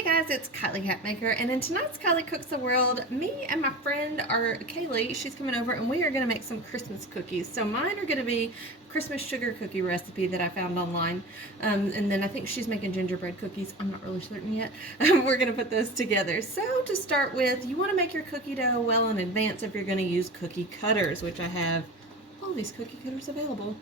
Hey guys, it's Kylie Hatmaker, and in tonight's Kylie Cooks the World, me and my friend Kaylee, she's coming over, and we are going to make some Christmas cookies. So mine are going to be Christmas sugar cookie recipe that I found online, and then I think she's making gingerbread cookies. I'm not really certain yet. We're going to put those together. So to start with, you want to make your cookie dough well in advance if you're going to use cookie cutters, which I have all these cookie cutters available.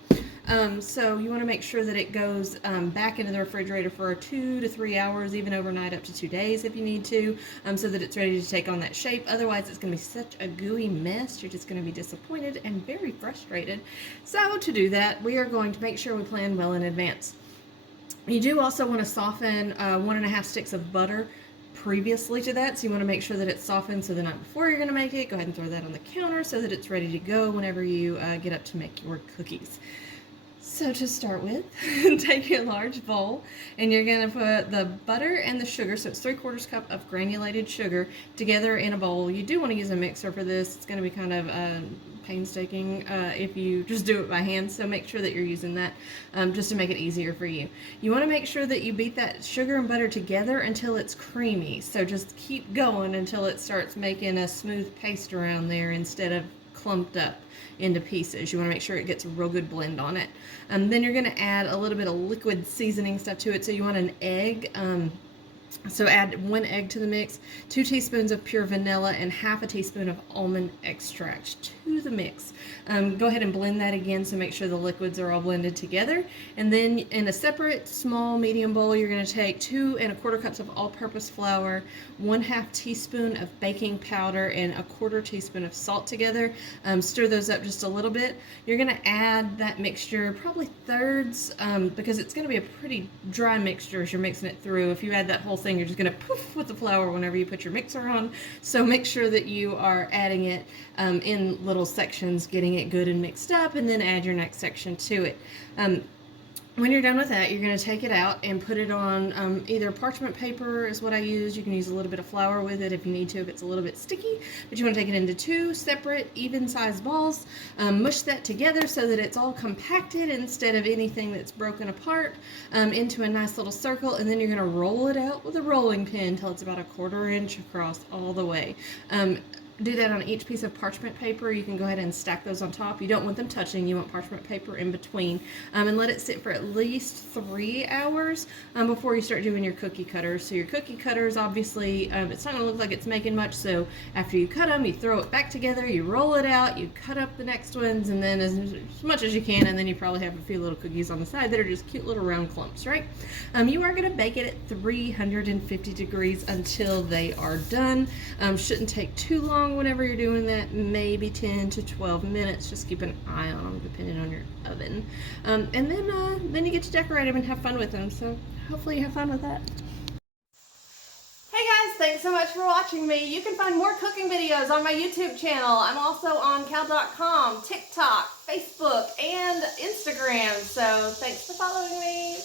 So you want to make sure that it goes back into the refrigerator for 2 to 3 hours, even overnight up to 2 days if you need to, so that it's ready to take on that shape. Otherwise, it's going to be such a gooey mess. You're just going to be disappointed and very frustrated. So to do that, we are going to make sure we plan well in advance. You do also want to soften 1.5 sticks of butter previously to that, so you want to make sure that it's softened so the night before you're going to make it, go ahead and throw that on the counter so that it's ready to go whenever you get up to make your cookies. So to start with, take your large bowl and you're going to put the butter and the sugar, so it's 3/4 cup of granulated sugar, together in a bowl. You do want to use a mixer for this. It's going to be kind of painstaking if you just do it by hand, so make sure that you're using that just to make it easier for you. You want to make sure that you beat that sugar and butter together until it's creamy, so just keep going until it starts making a smooth paste around there instead of clumped up into pieces. You want to make sure it gets a real good blend on it. Then you're going to add a little bit of liquid seasoning stuff to it, so you want an egg. So add 1 egg to the mix, 2 teaspoons of pure vanilla, and 1/2 teaspoon of almond extract to the mix. Go ahead and blend that again, so make sure the liquids are all blended together. And then in a separate small medium bowl, you're going to take 2 1/4 cups of all-purpose flour, 1/2 teaspoon of baking powder, and 1/4 teaspoon of salt together. Stir those up just a little bit. You're going to add that mixture probably thirds, because it's going to be a pretty dry mixture as you're mixing it through. If you add that whole thing, you're just going to poof with the flour whenever you put your mixer on. So make sure that you are adding it in little sections, getting it good and mixed up, and then add your next section to it. When you're done with that, you're going to take it out and put it on either parchment paper is what I use. You can use a little bit of flour with it if you need to, if it's a little bit sticky. But you want to take it into 2 separate even-sized balls. Mush that together so that it's all compacted instead of anything that's broken apart into a nice little circle. And then you're going to roll it out with a rolling pin until it's about 1/4 inch across all the way. Do that on each piece of parchment paper. You can go ahead and stack those on top. You don't want them touching. You want parchment paper in between. And let it sit for at least 3 hours before you start doing your cookie cutters. So your cookie cutters, obviously, it's not going to look like it's making much. So after you cut them, you throw it back together, you roll it out, you cut up the next ones, and then as much as you can, and then you probably have a few little cookies on the side that are just cute little round clumps, right? You are going to bake it at 350 degrees until they are done. Shouldn't take too long whenever you're doing that, maybe 10 to 12 minutes. Just keep an eye on them depending on your oven. And then you get to decorate them and have fun with them. So hopefully you have fun with that. Hey guys, thanks so much for watching me. You can find more cooking videos on my YouTube channel. I'm also on Cal.com, TikTok, Facebook, and Instagram. So thanks for following me.